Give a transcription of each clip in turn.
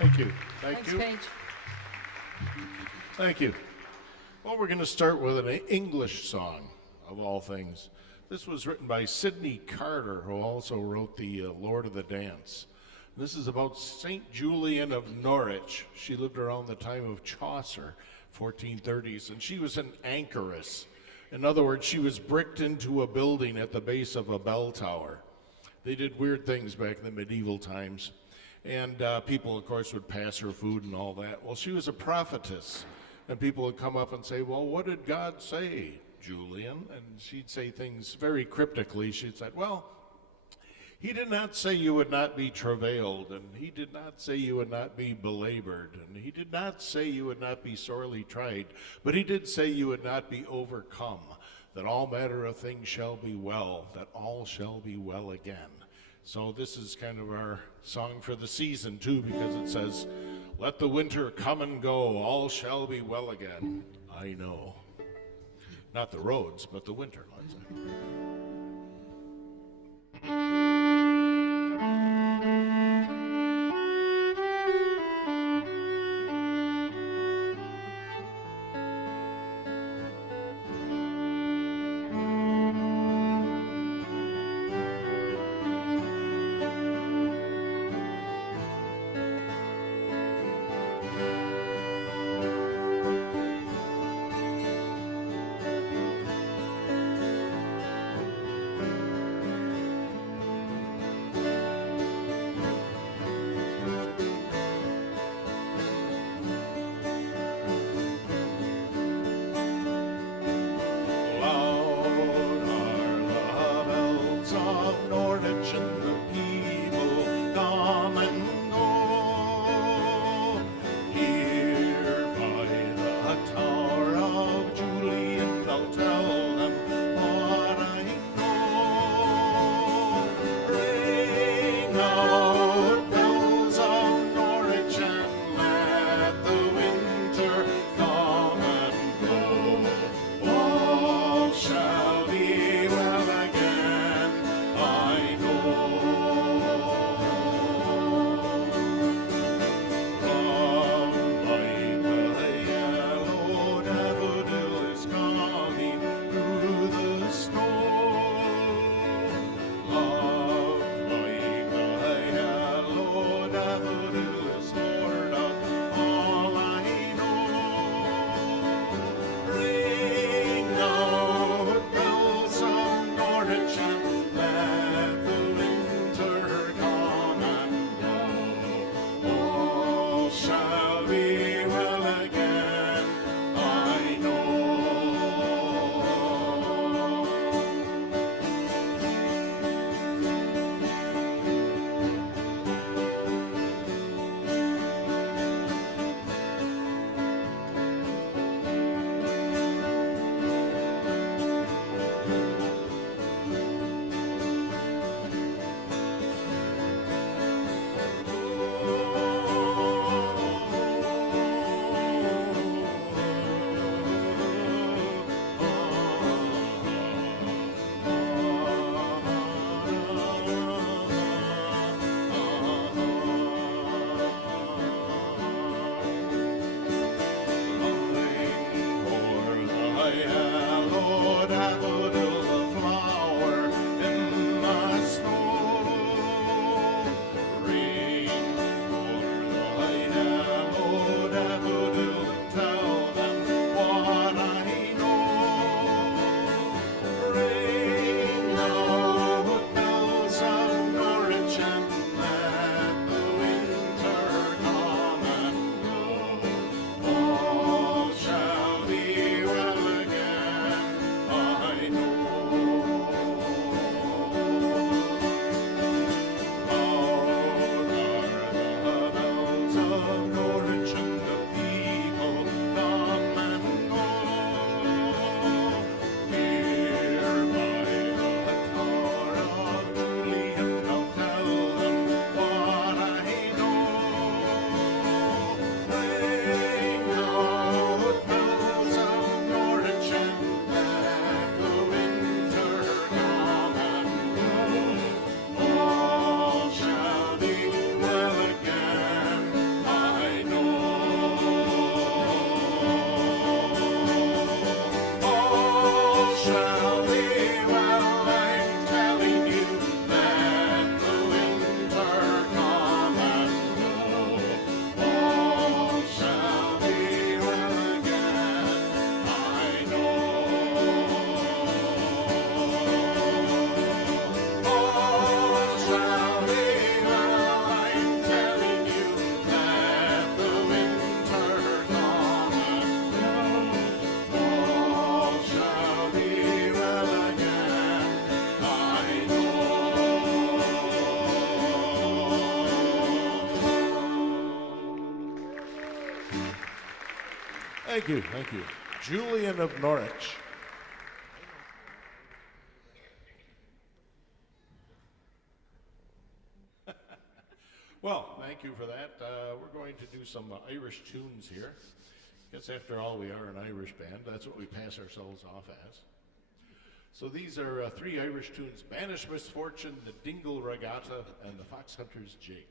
Thank you. Thanks, Paige. Thank you. Well, we're going to start with an English song, of all things. This was written by Sidney Carter, who also wrote the Lord of the Dance. This is about St. Julian of Norwich. She lived around the time of Chaucer, 1430s, and she was an anchoress. In other words, she was bricked into a building at the base of a bell tower. They did weird things back in the medieval times. And people, of course, would pass her food and all that. Well, she was a prophetess. And people would come up and say, well, what did God say, Julian? And she'd say things very cryptically. She'd say, well, he did not say you would not be travailed, and he did not say you would not be belabored, and he did not say you would not be sorely tried, but he did say you would not be overcome, that all matter of things shall be well, that all shall be well again. So this is kind of our song for the season, too, because it says, let the winter come and go, all shall be well again, I know. Not the roads, but the winter, let's say. Thank you, thank you. Julian of Norwich. Well, thank you for that. We're going to do some Irish tunes here. Because after all, we are an Irish band. That's what we pass ourselves off as. So these are three Irish tunes: Banish Misfortune, the Dingle Regatta, and the Fox Hunter's Jig.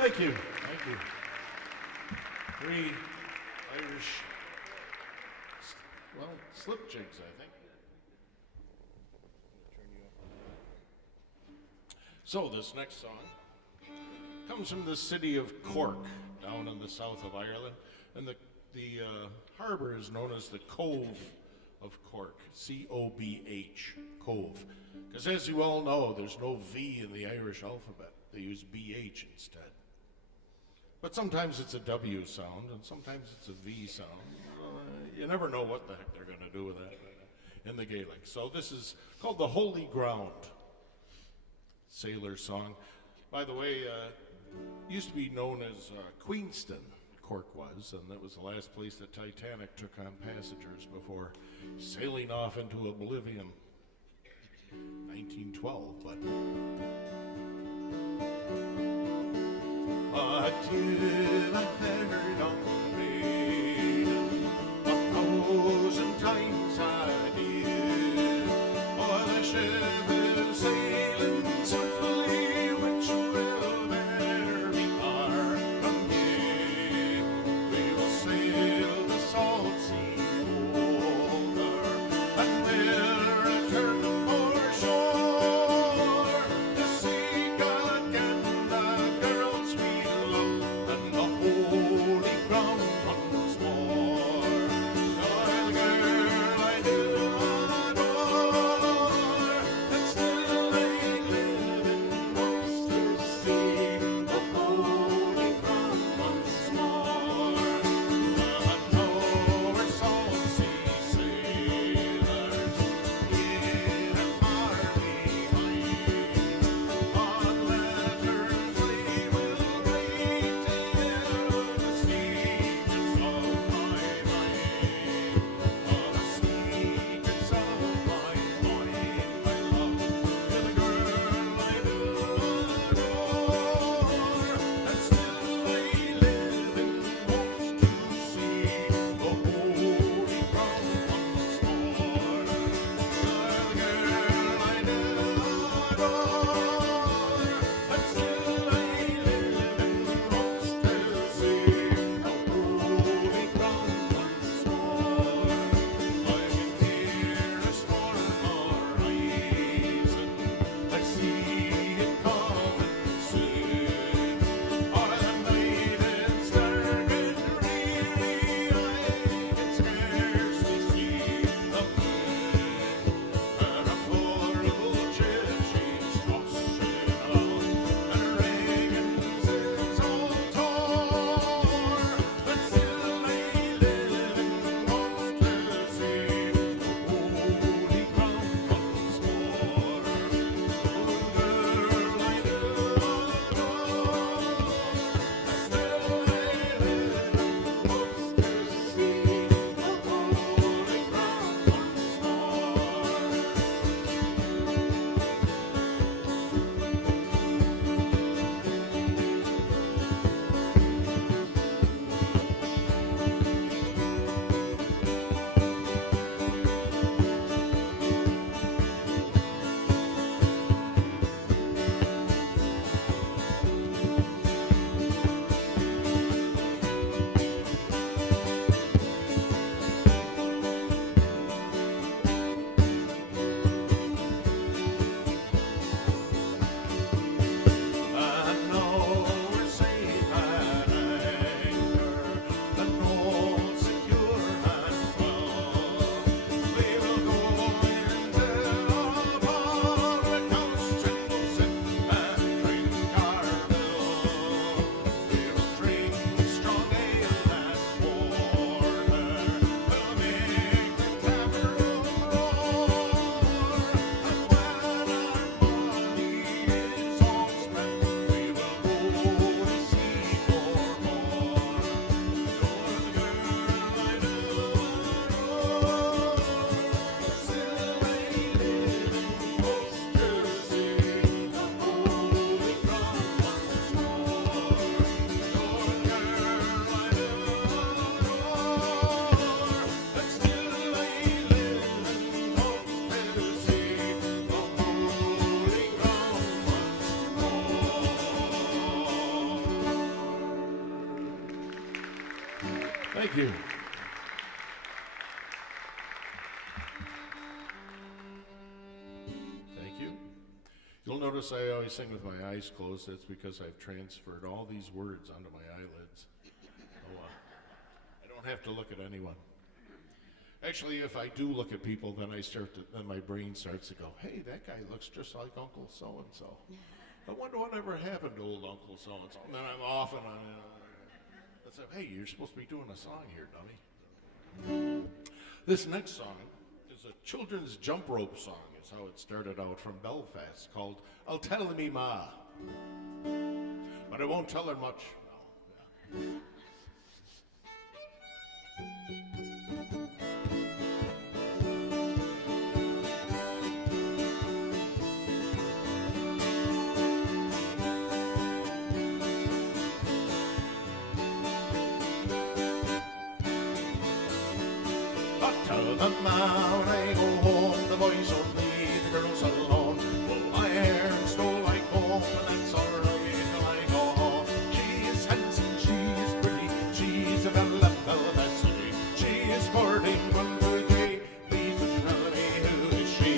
Thank you. Thank you. 3 Irish, well, slip jigs, I think. So this next song comes from the city of Cork, down in the south of Ireland, and the harbor is known as the Cove of Cork, C-O-B-H, Cove. Because as you all know, there's no V in the Irish alphabet. They use B-H instead. But sometimes it's a W sound, and sometimes it's a V sound. You never know what the heck they're going to do with that in the Gaelic. So this is called the Holy Ground, sailor song. By the way, used to be known as Queenston, Cork was, and that was the last place the Titanic took on passengers before sailing off into oblivion. 1912, but... Until I've heard on maiden 1,000 times I did, or the ship is sailing swiftly, which will bear me far from here. We will sail the salt sea over, and we'll return for shore to seek again the girls we love and the holy notice I always sing with my eyes closed. That's because I've transferred all these words onto my eyelids. So, I don't have to look at anyone. Actually, if I do look at people, then my brain starts to go, hey, that guy looks just like Uncle so-and-so. I wonder whatever happened to old Uncle so-and-so. And then I'm off and I say, hey, you're supposed to be doing a song here, dummy. This next song is a children's jump rope song, is how it started out from Belfast, called I'll Tell Me Ma. But I won't tell her much. No. Yeah. Tell them now when I go home, the boys only, the girls alone. Pull my hair and stroll like home, and that's all right till I go home. She is handsome, she is pretty, she is a bella city. She is courting 1, 2, 3. Please would you tell me who is she?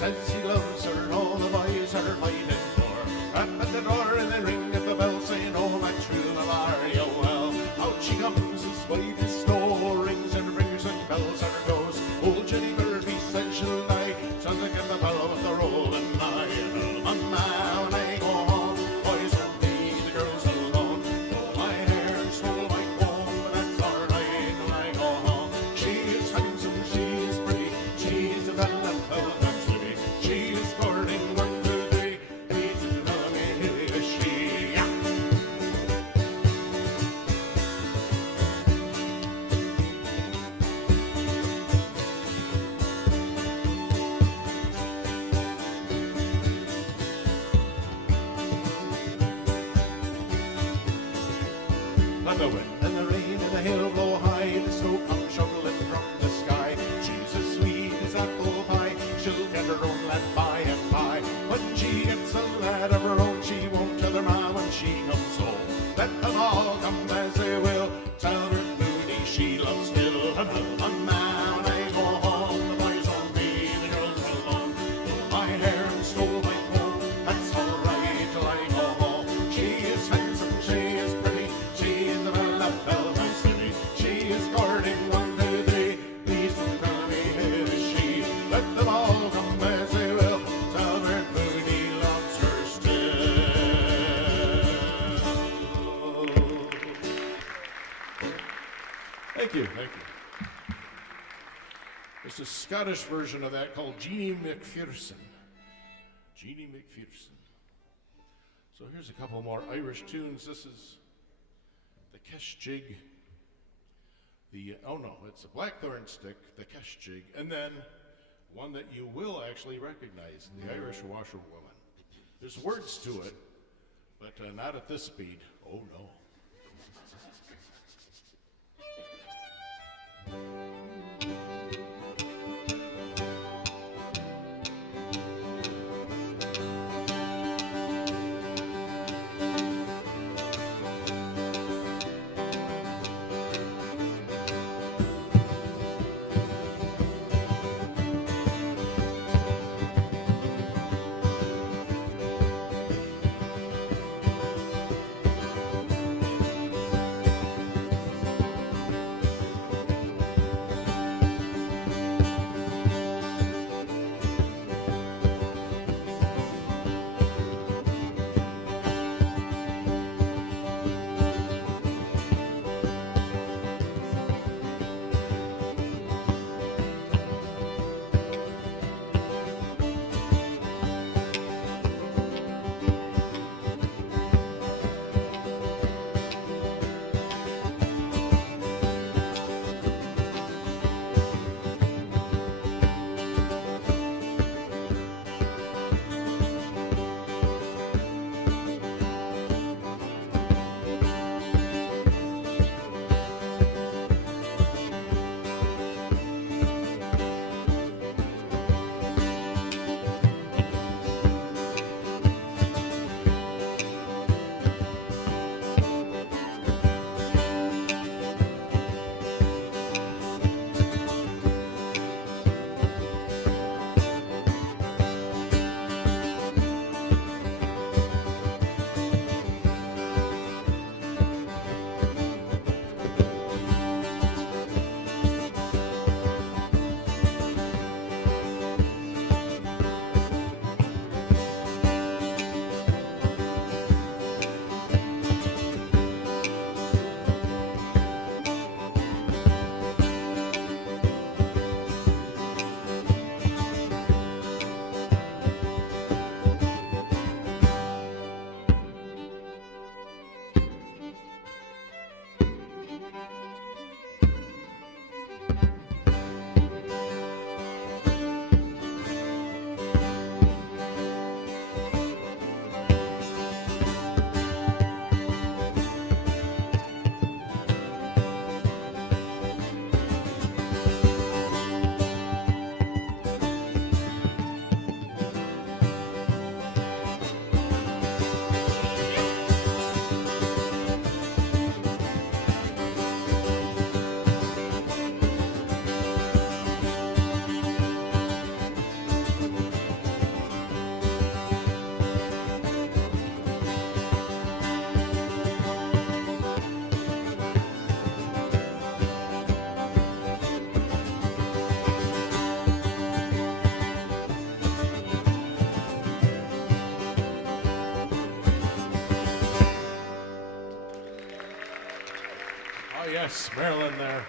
Says he loves her, all the boys are fighting for. Rap at the door and they ring at the bell, saying, oh, my true love, are you well? Out she comes as white as snow, rings and rings and bells on her toes. Old Jenny Murphy says she'll die, so they get the bell with the rolling eye. Mama, when I go home, boys won't be the girls alone. Pull my hair and stroll like home, but that's all right when I go home. She is handsome, she is pretty, she is a bella. She is courting 1, 2, 3. Please tell me who is she? Yeah. Let the wind and the rain and the hail blow high, the snow comes shoveling from the sky. She's as sweet as apple pie. She'll get her own lad by and by. When she gets a lad of her own, she won't tell her ma when she comes home. Let them all come as they will. Tell her Moody she loves still. On ma when I go home, the boys won't be the girls alone. Pull my hair and stroll like home. That's all right till I go home. She is handsome, she is pretty, she is the belle of Belfast City. She is courting 1, 2, 3. Please don't tell me who is she. Let them all come as they will. Tell her Moody loves her still. Thank you, thank you. There's a Scottish version of that called Jeanie McPherson. Jeanie McPherson. So here's a couple more Irish tunes. This is the Kesh Jig. It's a Blackthorn Stick, the Kesh Jig, and then one that you will actually recognize, the Irish Washerwoman. There's words to it, but not at this speed. Oh no. Oh, yes, Marilyn there.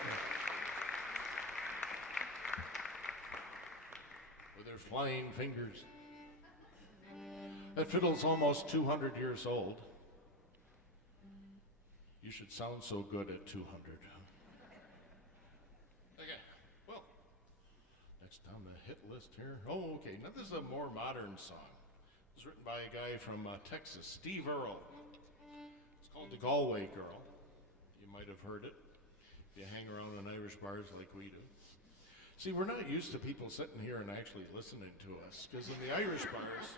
With her flying fingers. That fiddle's almost 200 years old. You should sound so good at 200. Okay, well, next on the hit list here. Oh, okay, now this is a more modern song. It was written by a guy from Texas, Steve Earle. It's called The Galway Girl. You might have heard it if you hang around in Irish bars like we do. See, we're not used to people sitting here and actually listening to us, because in the Irish bars,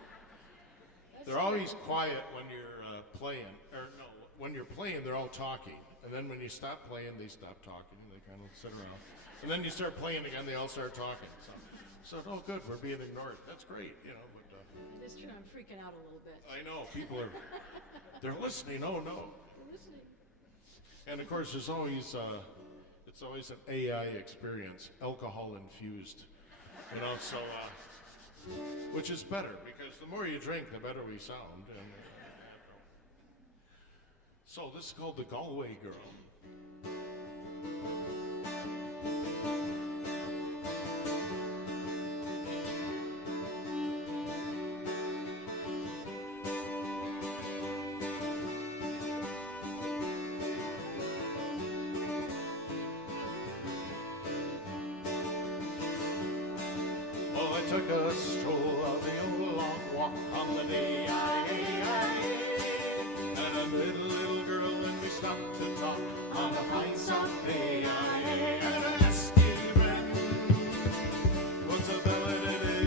they're always quiet when you're playing, or no, when you're playing, they're all talking. And then when you stop playing, they stop talking. They kind of sit around. And then you start playing again, they all start talking. So oh, good, we're being ignored. That's great, you know. But it is true. I'm freaking out a little bit. I know people are. They're listening. Oh no. They're listening. And of course, there's always it's always an AI experience, alcohol infused. You know, so which is better because the more you drink, the better we sound. And, so this is called The Galway Girl. Well, I took a stroll on the old long walk on the day and I met a little girl and we stopped to talk on a fine soft day. And I asked you, friend, what's a fella to do?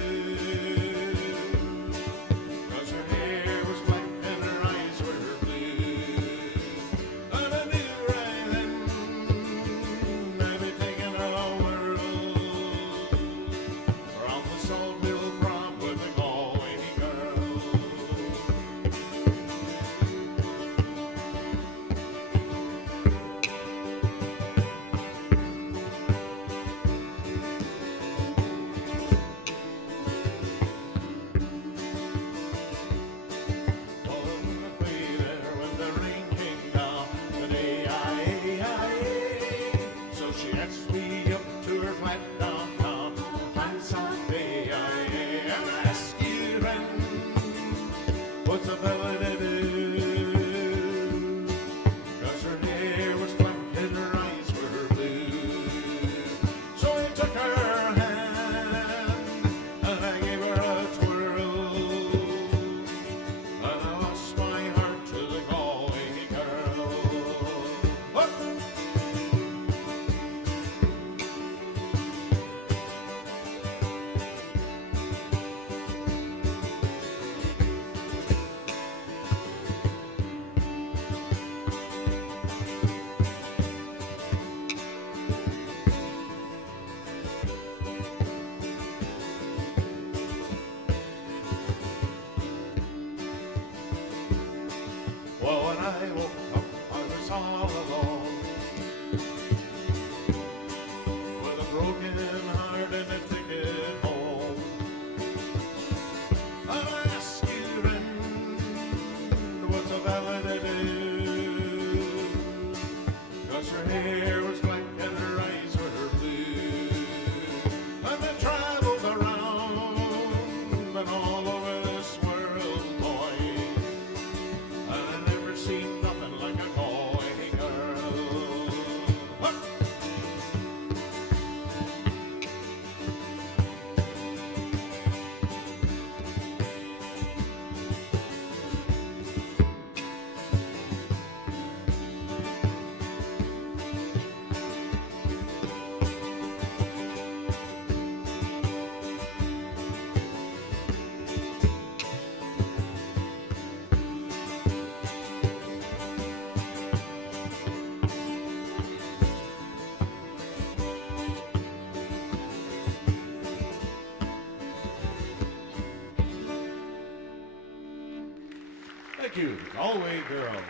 'Cause her hair was black and her eyes were blue. And I knew right then I'd be taking her world around the salt mill prom with the Galway girl. So she asked me up to her flat downtown on Sunday. And I asked you, friend, what's a fella to do? 'Cause her hair was black and her eyes were blue. So I took her hand and I gave her a twirl. And I lost my heart to the Galway girl. What? Well, when I woke up, I was all alone, with a broken heart and a ticket home. And I asked you, friend, what's a fella to do? 'Cause her hair was black and her eyes were blue. And I traveled around and all over this world, boy. And I never seen nothing like a Galway girl. What? Thank you, Galway Girl.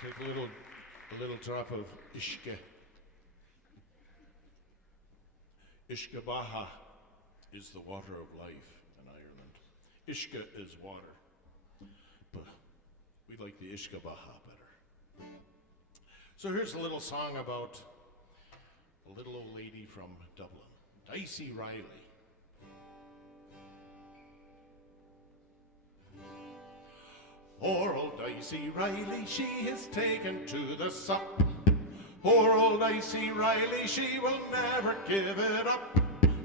Take a little drop of Ishka. Ishkabaha is the water of life in Ireland. Ishka is water. But we like like the Ishkabaha better. So here's a little song about a little old lady from Dublin, Dicey Riley. Poor old Dicey Riley, she is taken to the sup. Poor old Dicey Riley, she will never give it up.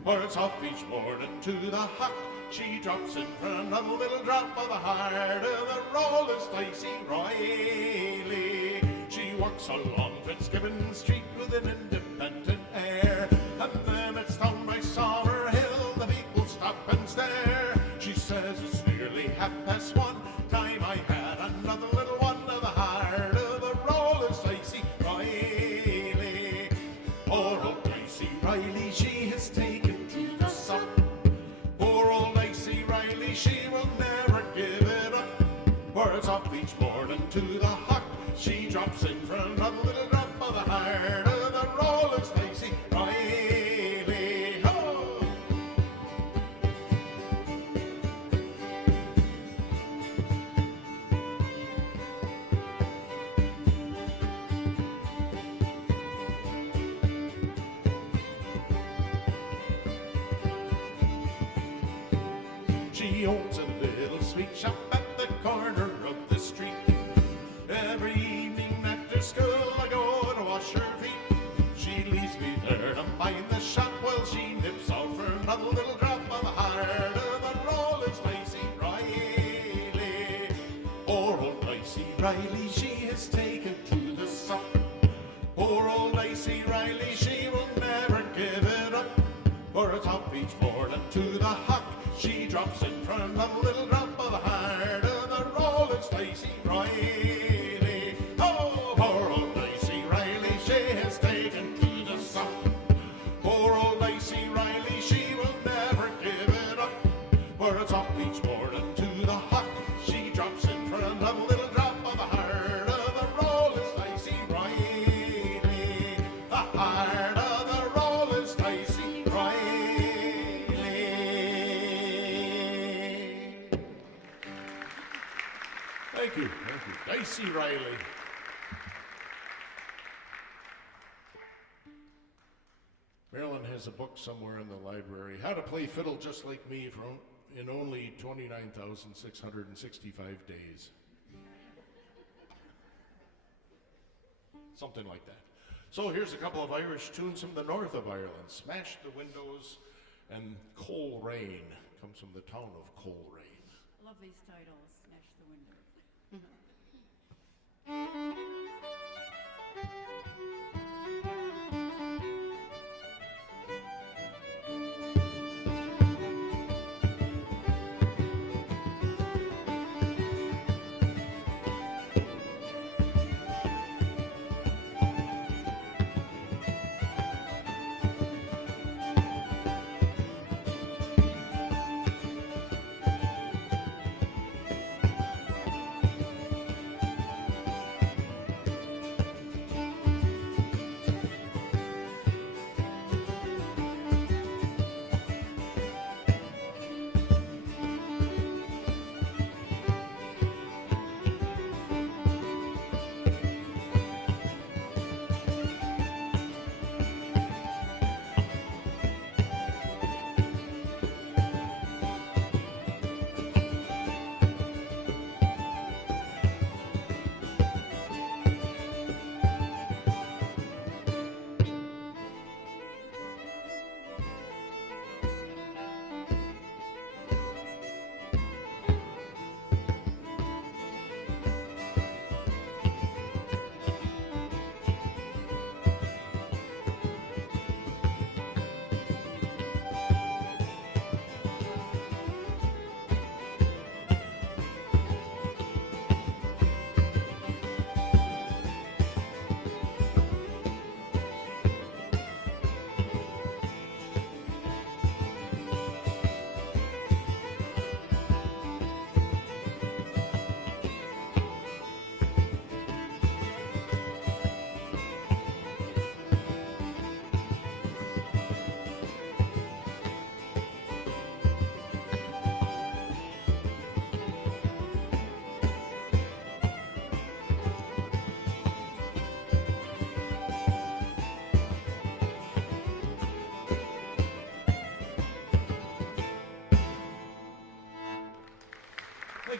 For it's off each morning to the huck. She drops in for another little drop of the heart of the rollers, Dicey Riley. She walks along Fitzgibbon Street with an independent air. And then it's down by Summer Hill, the people stop and stare. She says it's nearly 1:30. Time I had another little one of the heart of the rollers, Dicey Riley. Poor old Dicey Riley, she has taken to the sup. Poor old Dicey Riley, she will never give it up. For it's off each morning to the huck. She drops in for another little drop of the heart of the rollers, Dicey Riley. Ho! She owns a little sweet shop at the corner of the street. Every evening after school I go to wash her feet. She leaves me there to mind the shop while she nips out for another little drop of the heart of the rollers, Dicey Riley. Poor old Dicey Riley, she has taken to the sup. Poor old Dicey Riley, she will never give it up. For it's off each morning to the huck. She drops in for another little drop of the heart of the rollers, Dicey Riley. Oh, poor old Dicey Riley, she has taken to the sup. Poor old Dicey Riley, she will never give it up. For it's off each morning to the huck. She drops in for another little drop of the heart of the rollers, Dicey Riley. The heart of the rollers, Dicey Riley. Thank you, Dicey Riley. Marilyn has a book somewhere in the library, How to Play Fiddle Just Like Me in only 29,665 days. Something like that. So here's a couple of Irish tunes from the north of Ireland. Smash the Windows and Coal Rain comes from the town of Coleraine. I love these titles, Smash the Windows.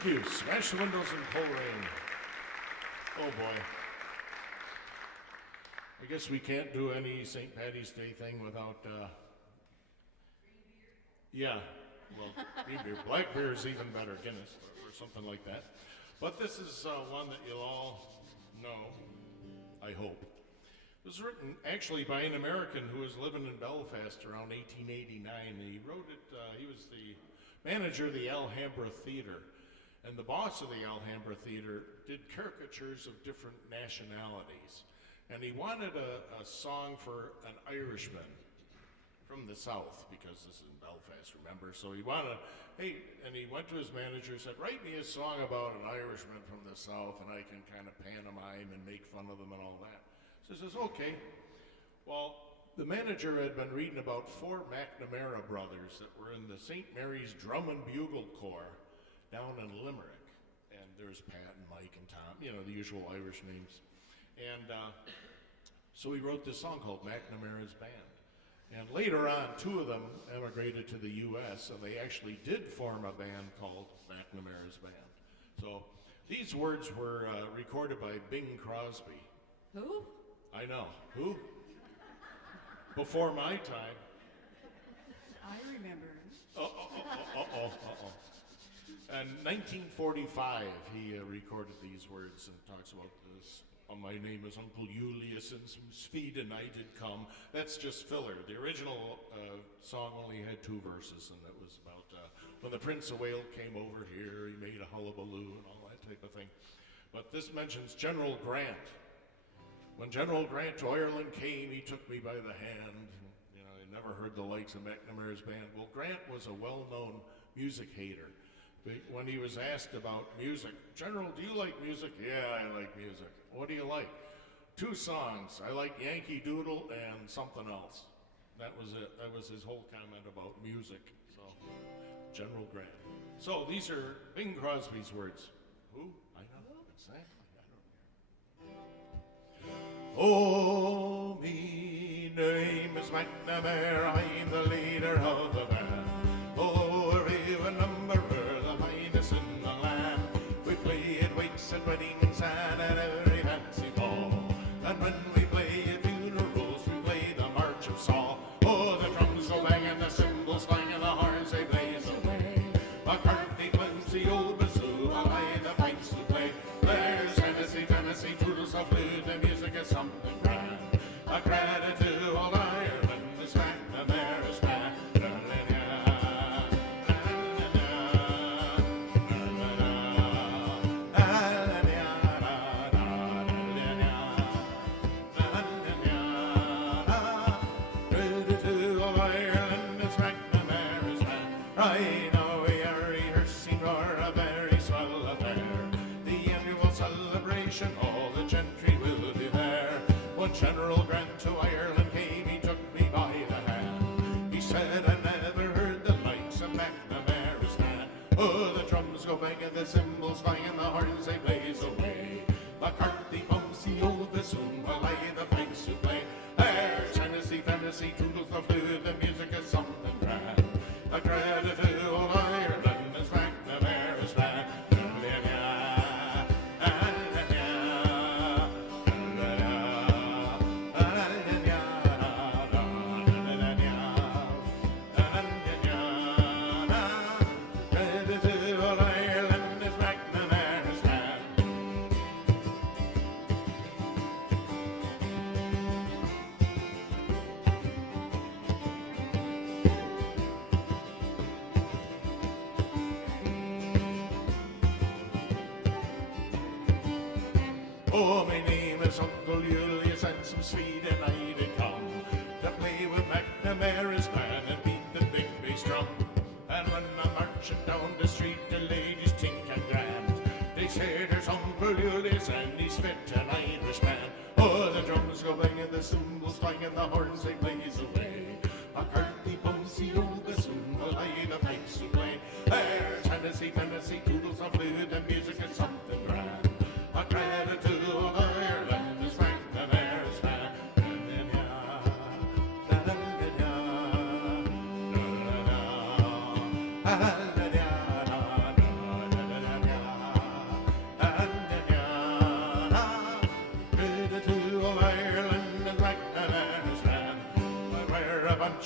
Thank you. Smash the windows and pull rain. Oh boy. I guess we can't do any St. Patty's Day thing without, yeah, well, green beer. Black beer is even better, Guinness, or something like that. But this is one that you'll all know, I hope. It was written actually by an American who was living in Belfast around 1889. He wrote it, he was the manager of the Alhambra Theater. And the boss of the Alhambra Theater did caricatures of different nationalities. And he wanted a song for an Irishman from the South, because this is in Belfast, remember? So he wanted, and he went to his manager and said, write me a song about an Irishman from the South, and I can kind of pantomime and make fun of them and all that. So he says, okay. Well, the manager had been reading about 4 McNamara brothers that were in the St. Mary's Drum and Bugle Corps down in Limerick. And there's Pat and Mike and Tom, you know, the usual Irish names. And so he wrote this song called McNamara's Band. And later on, 2 of them emigrated to the U.S., and they actually did form a band called McNamara's Band. So these words were recorded by Bing Crosby. Who? I know. Who? Before my time. I remember. In 1945, he recorded these words and talks about this. My name is Uncle Julius, and some Sweden I did come. That's just filler. The original song only had 2 verses, and it was about when the Prince of Wales came over here, he made a hullabaloo and all that type of thing. But this mentions General Grant. When General Grant to Ireland came, he took me by the hand. You know, I never heard the likes of McNamara's Band. Well, Grant was a well-known music hater. When he was asked about music, General, do you like music? Yeah, I like music. What do you like? 2 songs. I like Yankee Doodle and something else. That was it. That was his whole comment about music. So, General Grant. So these are Bing Crosby's words. Who? I know. Exactly. I don't know. Oh, me name is McNamara. I'm the leader of the band. Oh, we're a number. In the land, we play at wakes and weddings and at every fancy ball. And when we play at funerals, we play the March of Saul. Oh, the drums go bang and the cymbals clang and the horns they blaze away. McCartney blends the old bazoo, while I the pipes to play. There's Tennessee, Tennessee, toodles of flute, the music is something grand. A credit to all Ireland, this McNamara's Band. Right now we are rehearsing for a very swell affair. The annual celebration, all the gentry will be there. When General Grant to Ireland came, he took me by the hand. He said, I never heard the likes of McNamara's Band. Oh, the drums go bang and the cymbals clang and the horns they blaze away. McCartney bumps the old bassoon while I the pipes to play. There's Tennessee, Tennessee, toodles the flute, the music is something grand. A credit to all Ireland is McNamara's Band. Credit to all Ireland is McNamara's Band. Oh, my name is Uncle Julius, and some Sweden I did come to play with McNamara's Band and beat the big bass drum. And when I'm marching down the street, the ladies think I'm grand. They say there's Uncle Julius and he's fit an Irishman. Oh, the drums go bang and the cymbals clang and the horns they blaze away. McCartney bumps the old bassoon while I the pipes to play. There's Tennessee, Tennessee, toodles of flute, the music is something grand. A credit to all Ireland is McNamara's Band.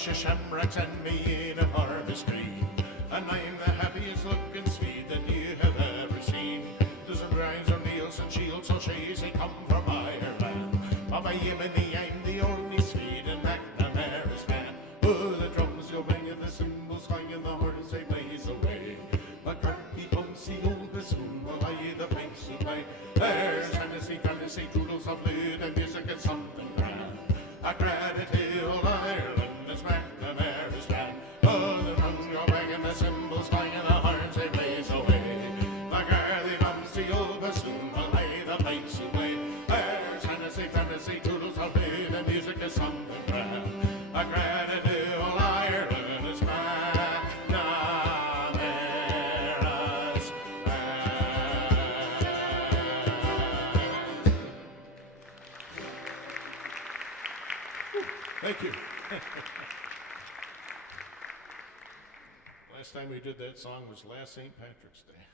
bunch of shamrocks and me in a harvest green. And I'm the happiest looking Swede that you have ever seen. There's some grinds or nails and shields or shays, they come from Ireland. But by Yemeni, I'm the only Swede in McNamara's band. Oh, the drums go banging, the cymbals clanging, the horns they blaze away. But cracky bouncy old bassoon will lie the pipes who play. There's fantasy, toodles of lute and music and something grand. A credit to old Ireland is McNamara's band. Oh, the drums go banging, the cymbals clanging, the horns they blaze away. The girly bouncy old bassoon will lie the pipes who play. There's fantasy, toodles of lute and music is something grand. A credit to old Ireland is McNamara's band. Thank you. Last time we did that song was last St. Patrick's Day.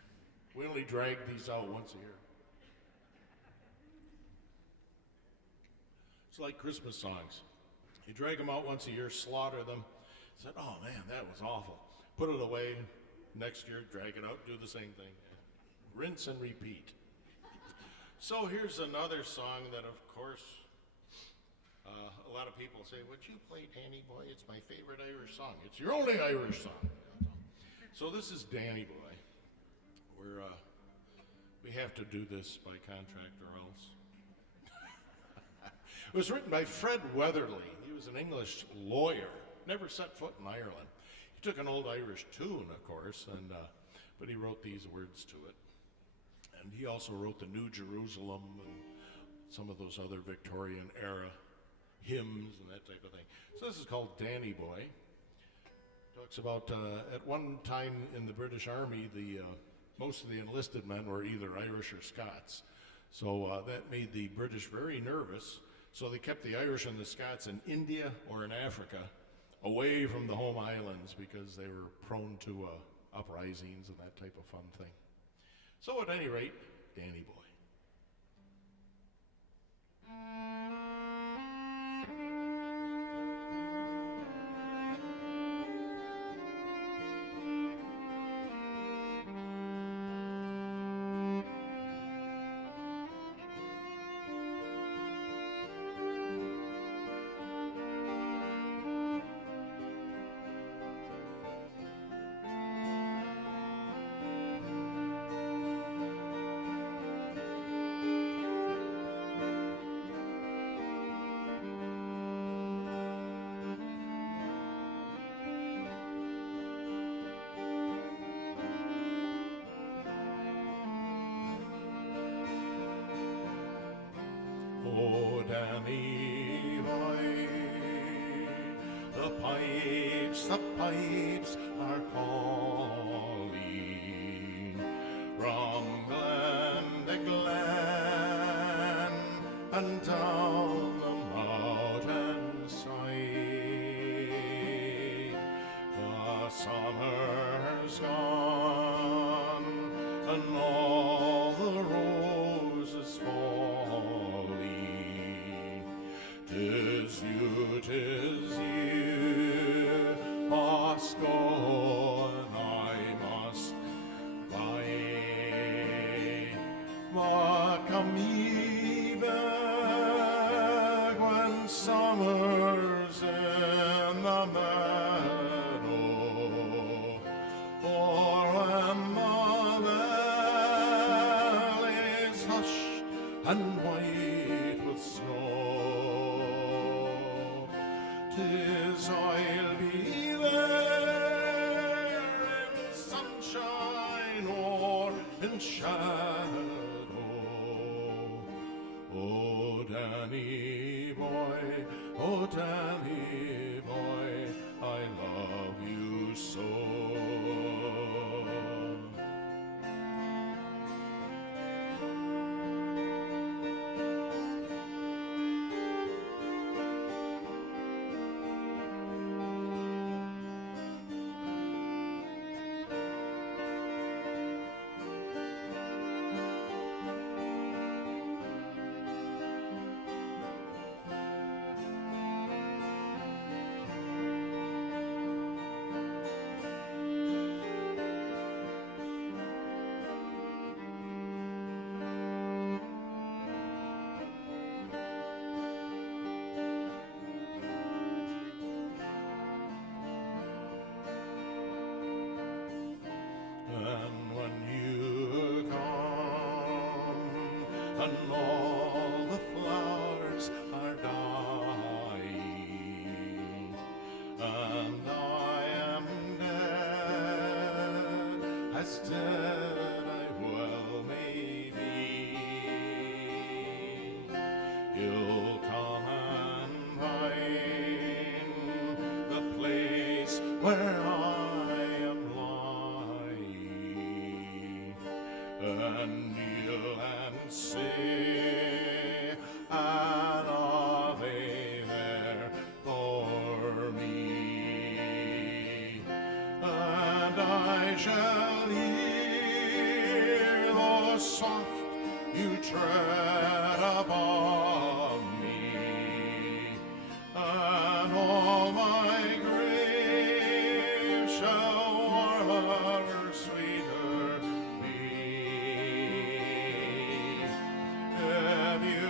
We only drag these out once a year. It's like Christmas songs. You drag them out once a year, slaughter them. Said, oh man, that was awful. Put it away. Next year, drag it out, do the same thing. Rinse and repeat. So here's another song that, of course, a lot of people say, would you play Danny Boy? It's my favorite Irish song. It's your only Irish song. So this is Danny Boy. We have to do this by contract or else. It was written by Fred Weatherly. He was an English lawyer, never set foot in Ireland. He took an old Irish tune, of course, but he wrote these words to it. And he also wrote the New Jerusalem and some of those other Victorian era hymns and that type of thing. So this is called Danny Boy. Talks about at one time in the British Army, most of the enlisted men were either Irish or Scots. So that made the British very nervous. So they kept the Irish and the Scots in India or in Africa, away from the home islands, because they were prone to uprisings and that type of fun thing. So at any rate, Danny Boy. Oh, Danny Boy, the pipes are calling from glen to glen and down the mountainside. The summer's gone and all the roses falling. 'Tis you must go and I must bide. But come ye back when summer's in the meadow, or when the valley's hushed and white with snow. 'Tis I'll be there in sunshine or in shadow. Oh, Danny Boy, oh, Danny Boy, I love you so. and all the flowers are dying, and I am dead, as dead I well may be. You'll come and find the place where I am lying, and kneel and say an Ave there for me, and I shall hear the soft you tread upon me, and all my grief shall warmer, sweeter be. If you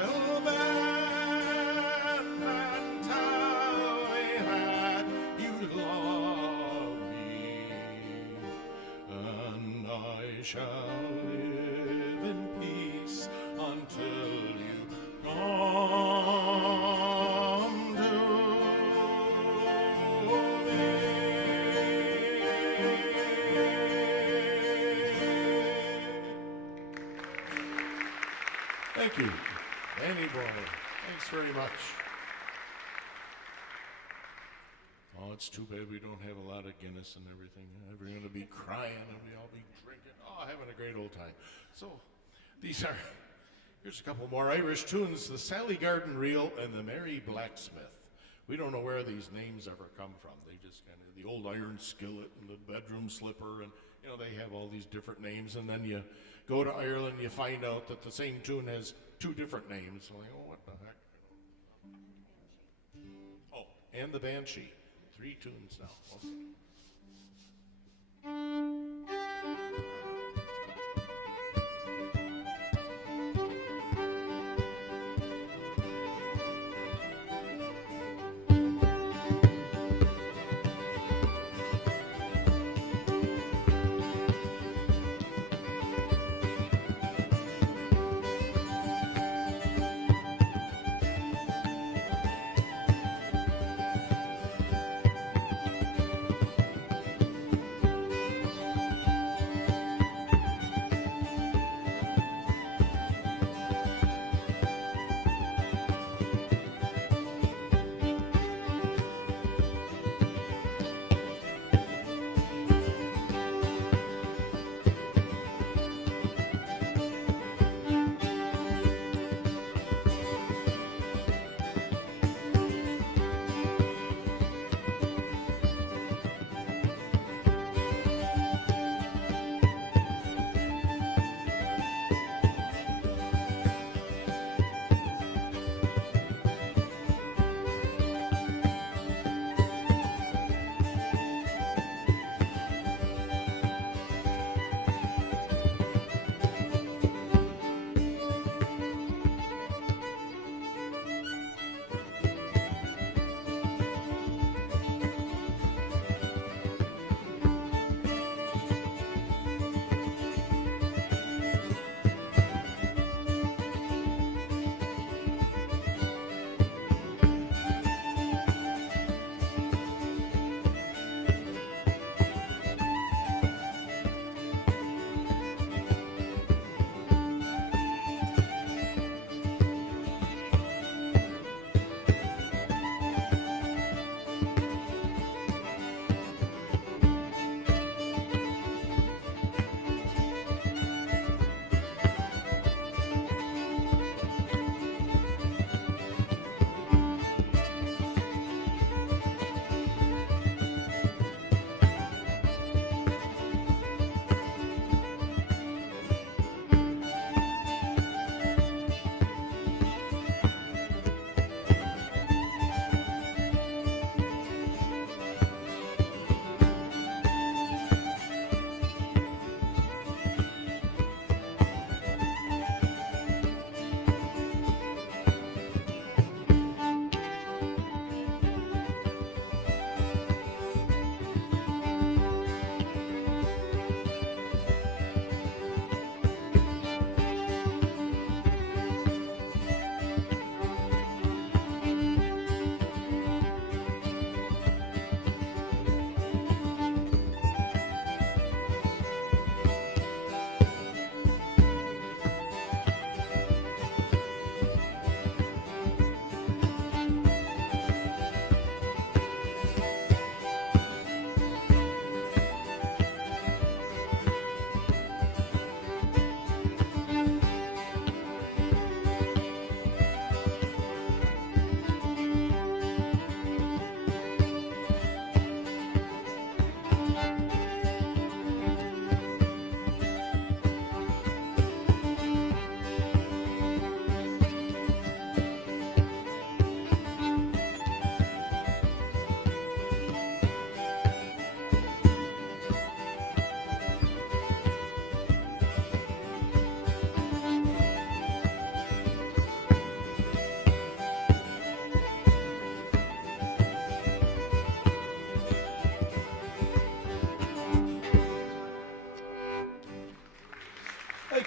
will bend and tell me that you love me, and I shall live in peace until you come to me. Thank you, Danny Boy. Thanks very much. Oh, it's too bad we don't have a lot of Guinness and everything. We're going to be crying and we all be drinking. Oh, having a great old time. So, here's a couple more Irish tunes. The Sally Garden Reel and the Merry Blacksmith. We don't know where these names ever come from. They just kind of, the old iron skillet and the bedroom slipper, and you know, they have all these different names, and then you go to Ireland, you find out that the same tune has two different names. So like, oh, what the heck? Oh, and the Banshee. 3 tunes now. Okay.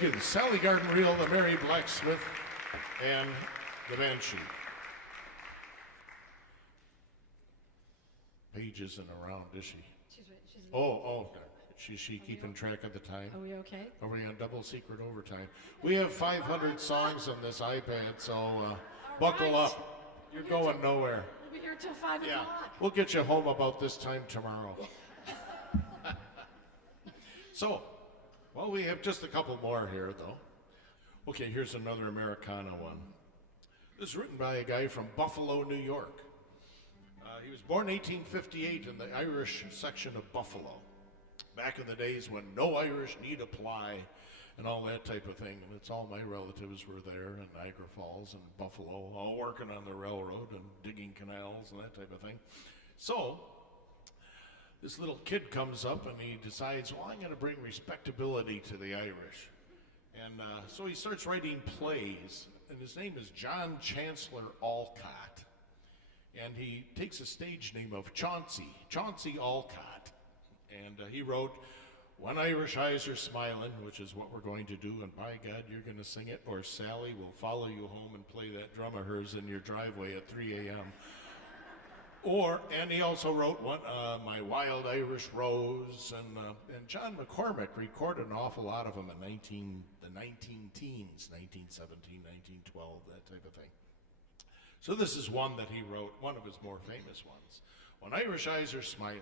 Thank you. The Sally Garden Reel, the Mary Blacksmith, and the Banshee. Paige isn't around, is she? She's Is she keeping track of the time? Are we okay? Are we on double secret overtime? We have 500 songs on this iPad, so buckle up. You're going nowhere. We'll be here till 5 Yeah, o'clock. we'll get you home about this time tomorrow. So, well, we have just a couple more here, though. Okay, here's another Americana one. This is written by a guy from Buffalo, New York. He was born 1858 in the Irish section of Buffalo, back in the days when no Irish need apply and all that type of thing. And it's all my relatives were there in Niagara Falls and Buffalo, all working on the railroad and digging canals and that type of thing. So this little kid comes up and he decides, well, I'm going to bring respectability to the Irish. And so he starts writing plays, and his name is John Chancellor Alcott. And he takes a stage name of Chauncey Alcott. And he wrote, When Irish Eyes Are Smiling, which is what we're going to do, and by God, you're going to sing it, or Sally will follow you home and play that drum of hers in your driveway at 3 a.m. And he also wrote one, My Wild Irish Rose, and John McCormick recorded an awful lot of them in the 19-teens, 1917, 1912, that type of thing. So this is one that he wrote, one of his more famous ones. When Irish Eyes Are Smiling.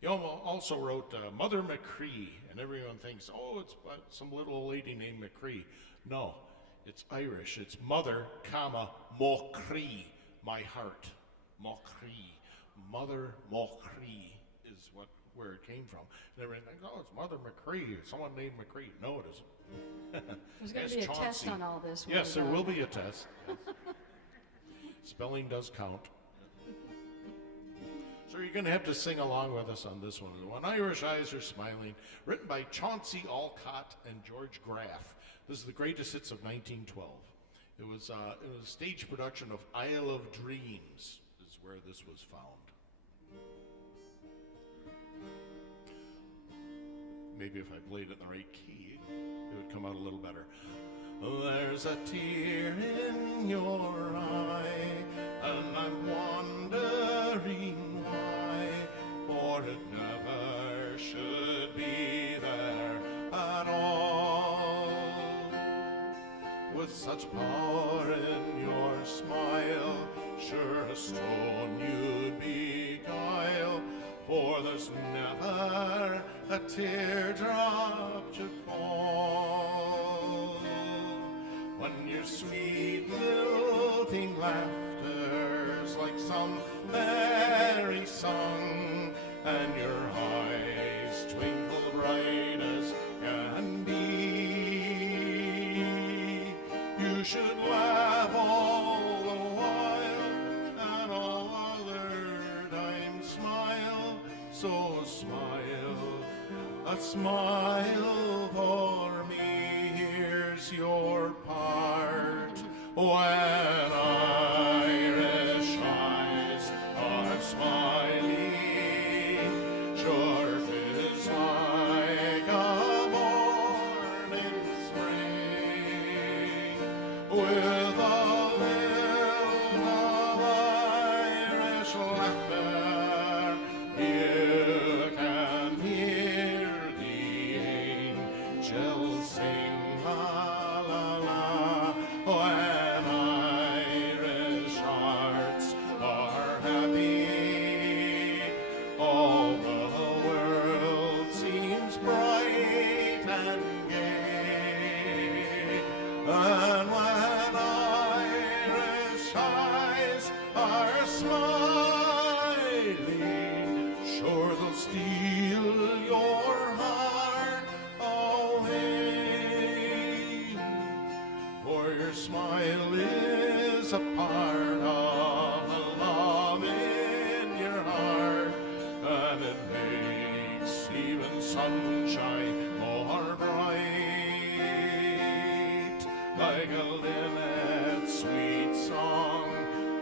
He also wrote Mother McCree, and everyone thinks, oh, it's some little old lady named McCree. No, it's Irish. It's Mother, Mocree, my heart. Mocree. Mother Mocree is where it came from. And everyone thinks, oh, it's Mother McCree, someone named McCree. No, it isn't. There's going to be a test on all this. Yes, there will be a test. Yes. Spelling does count. So you're going to have to sing along with us on this one. When Irish Eyes Are Smiling, written by Chauncey Alcott and George Graff. This is the greatest hits of 1912. It was a stage production of Isle of Dreams, is where this was found. Maybe if I played it in the right key, it would come out a little better. There's a tear in your eye, and I'm wondering why, for it never should be there at all. With such power in your smile, sure a stone you'd beguile, for there's never a teardrop should fall. When your sweet lilting laughter's like some merry song, and your eyes twinkle bright as can be, you should laugh all the while, and all other times smile. So smile, a smile for me. Here's your part. When Irish eyes are smiling, sure 'tis like a morning spring, with a lilt of Irish laughter. You can hear the angels sing, la la la. When Irish hearts are happy, all the world seems bright and gay. And when Irish eyes are smiling, sure they'll steal your heart away. For your smile is a part of the love in your heart, and it makes even sunshine more bright. Like a linnet sweet song,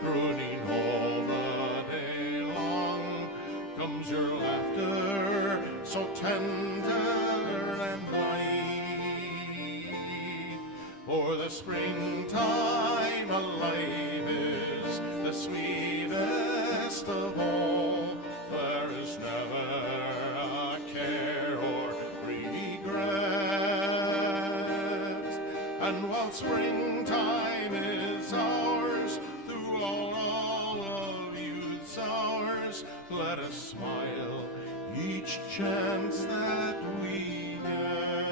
crooning all the day long, comes your laughter so tender and light. the springtime alive is the sweetest of all. There is never a care or regret. And while springtime is ours, through all of youth's hours, let us smile each chance that we get.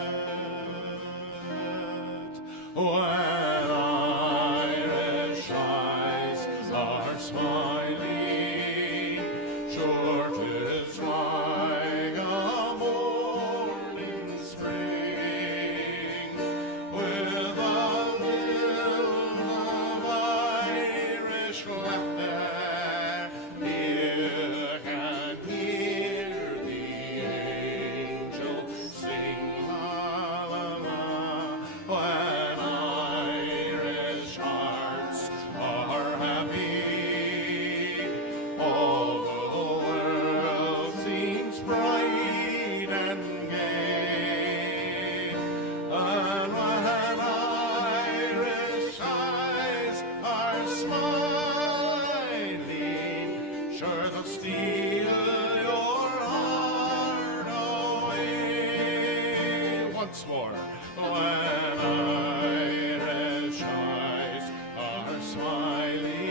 When Irish eyes are smiling, sure 'tis like a morning spring, with a lilt of Irish laughter. You can hear the angels sing la la la. When Irish hearts are happy, all the world seems bright and gay. And when Irish eyes are smiling, sure they'll steal your heart away. Once more. When Irish eyes are smiling,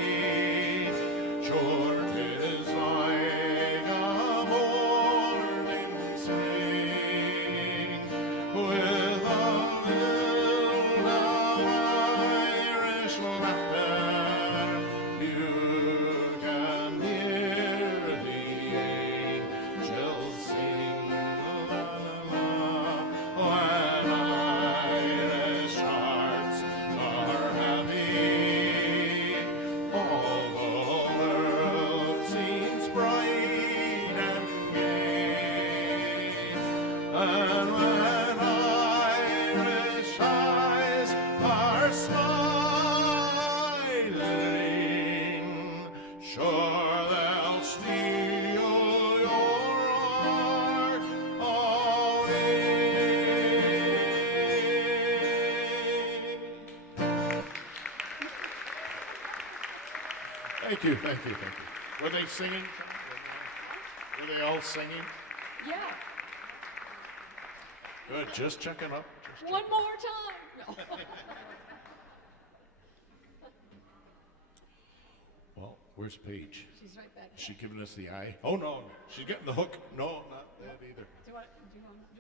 sure 'tis like a morning spring, with a lilt of Irish laughter. You can hear the angels sing la la la. When Irish hearts are happy, all the world seems bright and gay. And when Irish eyes are smiling, sure they'll steal your heart away. Thank you, thank you, thank you. Were they singing? Were they all singing? Yeah, Good, just checking up. one more time. No. Well, where's Paige? She's right back. Is she giving us the eye? Oh, no, she's getting the hook. No, not that either. Do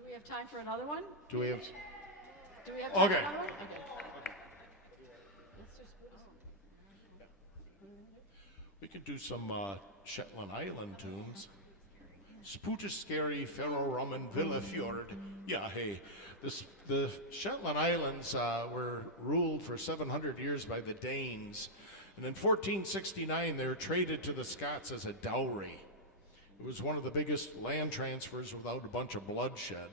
we have time for another one? Do we have? Do we have time Okay. for another one? Okay. Let's just, We could do some Shetland Island tunes. Spootiscary, Ferrorum, and Villafjord. Yeah, hey. The Shetland Islands were ruled for 700 years by the Danes. And in 1469, they were traded to the Scots as a dowry. It was one of the biggest land transfers without a bunch of bloodshed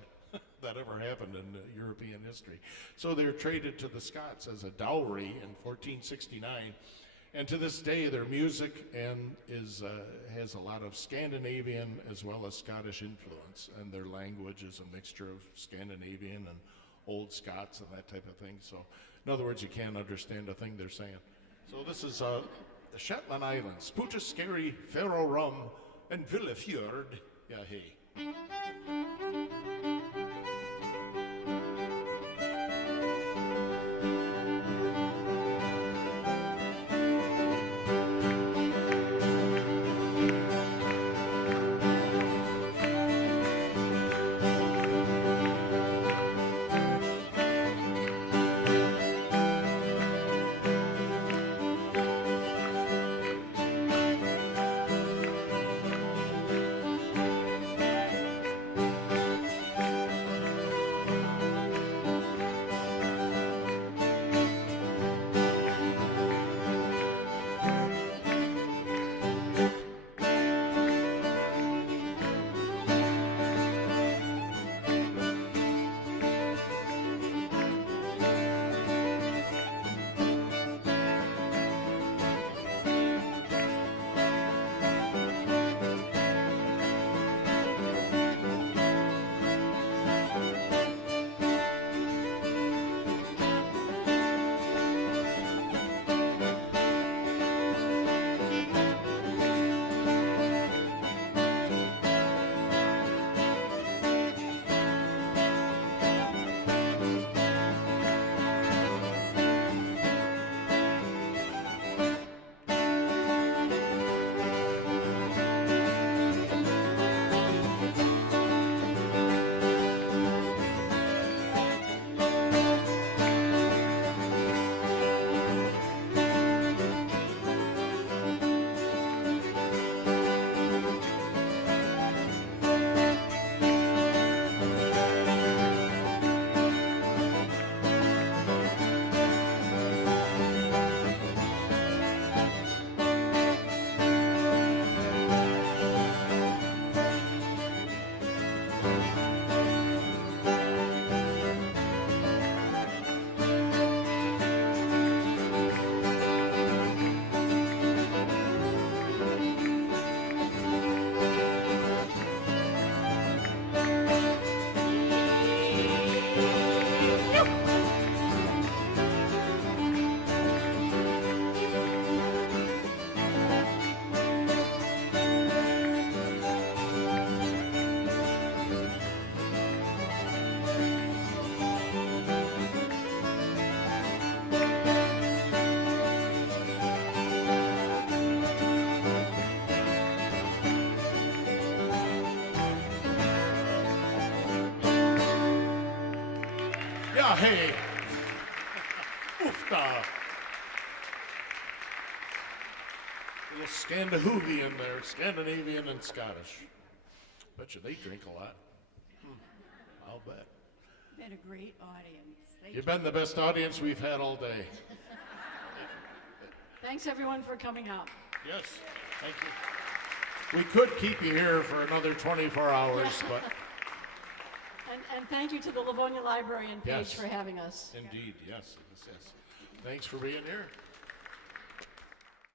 that ever happened in European history. So they were traded to the Scots as a dowry in 1469. And to this day, their music has a lot of Scandinavian as well as Scottish influence, and their language is a mixture of Scandinavian and Old Scots and that type of thing. So, in other words, you can't understand a thing they're saying. So this is the Shetland Islands, Spootiscary, Ferrorum, and Villafjord. Yeah, hey. Yeah, hey. Oofda. Little Scandinavian there, Scandinavian and Scottish. Bet you they drink a lot. I'll bet. Been a great audience. You've been the best audience we've had all day. Thanks everyone for coming out. Yes, thank you. We could keep you here for another 24 hours, but And thank you to the Livonia Library and Page Yes. for having us. indeed, yes. Thanks for being here.